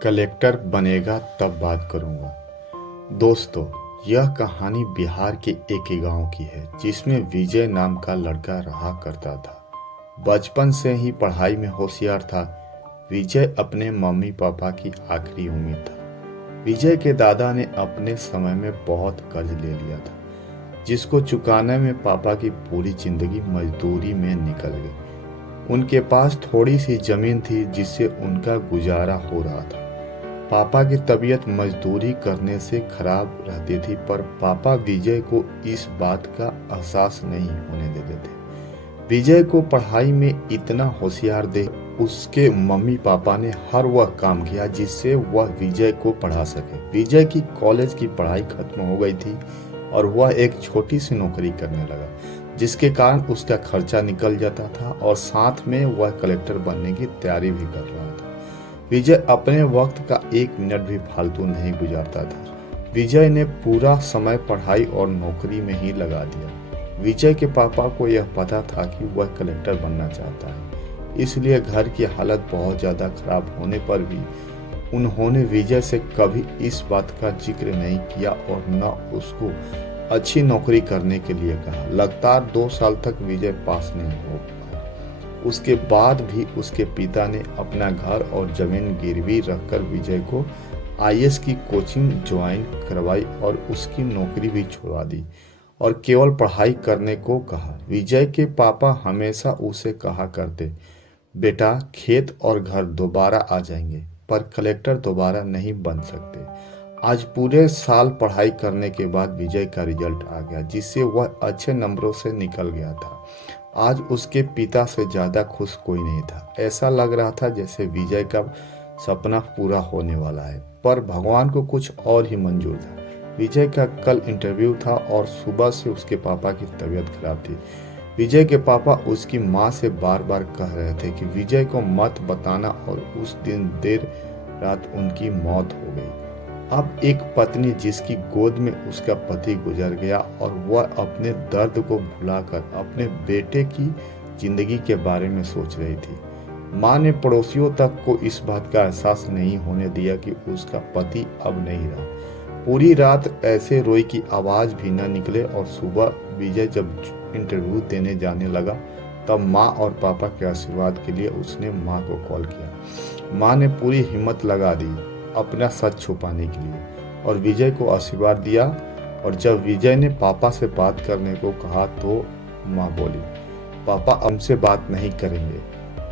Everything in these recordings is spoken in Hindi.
कलेक्टर बनेगा तब बात करूंगा। दोस्तों, यह कहानी बिहार के एक गांव की है जिसमें विजय नाम का लड़का रहा करता था। बचपन से ही पढ़ाई में होशियार था। विजय अपने मम्मी पापा की आखिरी उम्मीद था। विजय के दादा ने अपने समय में बहुत कर्ज ले लिया था, जिसको चुकाने में पापा की पूरी जिंदगी मजदूरी में निकल गई। उनके पास थोड़ी सी जमीन थी जिससे उनका गुजारा हो रहा था। पापा की तबीयत मजदूरी करने से खराब रहती थी, पर पापा विजय को इस बात का एहसास नहीं होने देते थे। विजय को पढ़ाई में इतना होशियार देख उसके मम्मी पापा ने हर वह काम किया जिससे वह विजय को पढ़ा सके। विजय की कॉलेज की पढ़ाई खत्म हो गई थी और वह एक छोटी सी नौकरी करने लगा, जिसके कारण उसका खर्चा निकल जाता था और साथ में वह कलेक्टर बनने की तैयारी भी कर रहा था। विजय अपने वक्त का एक मिनट भी फालतू नहीं गुजारता था। विजय ने पूरा समय पढ़ाई और नौकरी में ही लगा दिया। विजय के पापा को यह पता था कि वह कलेक्टर बनना चाहता है, इसलिए घर की हालत बहुत ज़्यादा खराब होने पर भी उन्होंने विजय से कभी इस बात का जिक्र नहीं किया और न उसको अच्छी नौकरी करने के लिए कहा। लगातार 2 साल तक विजय पास नहीं हो पाया। उसके बाद भी उसके पिता ने अपना घर और जमीन गिरवी रखकर विजय को आईएएस की कोचिंग ज्वाइन करवाई और उसकी नौकरी भी छुड़वा दी और केवल पढ़ाई करने को कहा। विजय के पापा हमेशा उसे कहा करते, बेटा, खेत और घर दोबारा आ जाएंगे, पर कलेक्टर दोबारा नहीं बन सकते। आज पूरे साल पढ़ाई करने के बाद विजय का रिजल्ट आ गया, जिससे वह अच्छे नंबरों से निकल गया था। आज उसके पिता से ज़्यादा खुश कोई नहीं था। ऐसा लग रहा था जैसे विजय का सपना पूरा होने वाला है, पर भगवान को कुछ और ही मंजूर था। विजय का कल इंटरव्यू था और सुबह से उसके पापा की तबीयत खराब थी। विजय के पापा उसकी माँ से बार बार कह रहे थे कि विजय को मत बताना, और उस दिन देर रात उनकी मौत हो गई। अब एक पत्नी जिसकी गोद में उसका पति गुजर गया और वह अपने दर्द को भुलाकर अपने बेटे की जिंदगी के बारे में सोच रही थी। माँ ने पड़ोसियों तक को इस बात का एहसास नहीं होने दिया कि उसका पति अब नहीं रहा। पूरी रात ऐसे रोई कि आवाज भी न निकले, और सुबह विजय जब इंटरव्यू देने जाने लगा तब माँ और पापा के आशीर्वाद के लिए उसने माँ को कॉल किया। माँ ने पूरी हिम्मत लगा दी अपना सच छुपाने के लिए और विजय को आशीर्वाद दिया। और जब विजय ने पापा से बात करने को कहा तो माँ बोली, पापा हमसे बात नहीं करेंगे,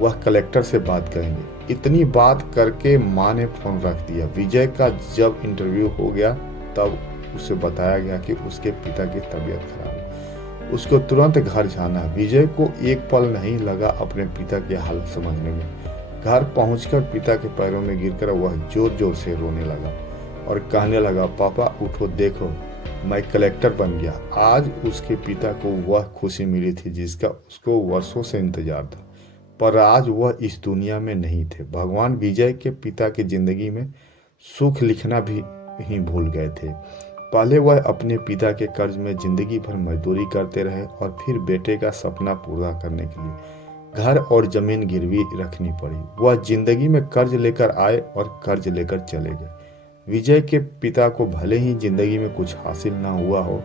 वह कलेक्टर से बात करेंगे। इतनी बात करके माँ ने फोन रख दिया। विजय का जब इंटरव्यू हो गया तब उसे बताया गया कि उसके पिता की तबीयत खराब है, उसको तुरंत घर जाना है। विजय को एक पल नहीं लगा अपने पिता की हालत समझने में। घर पहुंचकर पिता के पैरों में गिरकर वह जोर जोर से रोने लगा और कहने लगा, पापा उठो, देखो मैं कलेक्टर बन गया। आज उसके पिता को वह खुशी मिली थी जिसका उसको वर्षों से इंतजार था, पर आज वह इस दुनिया में नहीं थे। भगवान विजय के पिता की जिंदगी में सुख लिखना भी ही भूल गए थे। पहले वह अपने पिता के कर्ज में जिंदगी भर मजदूरी करते रहे और फिर बेटे का सपना पूरा करने के लिए घर और जमीन गिरवी रखनी पड़ी। वह जिंदगी में कर्ज लेकर आए और कर्ज लेकर चले गए। विजय के पिता को भले ही जिंदगी में कुछ हासिल ना हुआ हो,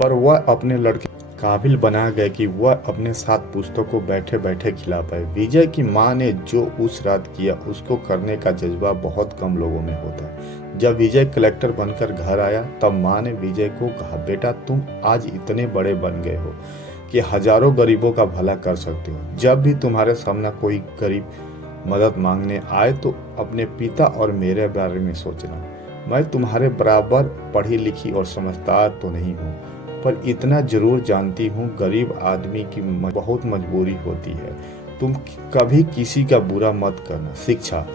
पर वह अपने लड़के काबिल बना गए कि वह अपने साथ पुस्तक को बैठे बैठे खिला पाए। विजय की माँ ने जो उस रात किया उसको करने का जज्बा बहुत कम लोगों में होता है। जब विजय कलेक्टर बनकर घर आया तब माँ ने विजय को कहा, बेटा, तुम आज इतने बड़े बन गए हो कि हजारों गरीबों का भला कर सकते हो। जब भी तुम्हारे सामने कोई गरीब मदद मांगने आए तो अपने पिता और मेरे बारे में सोचना। मैं तुम्हारे बराबर पढ़ी लिखी और समझदार तो नहीं हूँ, पर इतना जरूर जानती हूँ गरीब आदमी की बहुत मजबूरी होती है। तुम कभी किसी का बुरा मत करना। शिक्षा।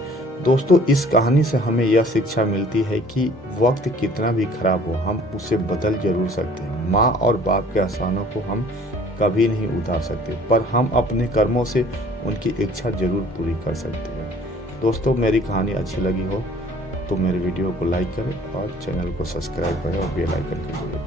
दोस्तों, इस कहानी से हमें यह शिक्षा मिलती है कि वक्त कितना भी खराब हो, हम उसे बदल जरूर सकते हैं। माँ और बाप के एहसानों को हम कभी नहीं उतार सकते, पर हम अपने कर्मों से उनकी इच्छा जरूर पूरी कर सकते हैं। दोस्तों, मेरी कहानी अच्छी लगी हो तो मेरे वीडियो को लाइक करें और चैनल को सब्सक्राइब करें और बेल आइकन को दबाएं।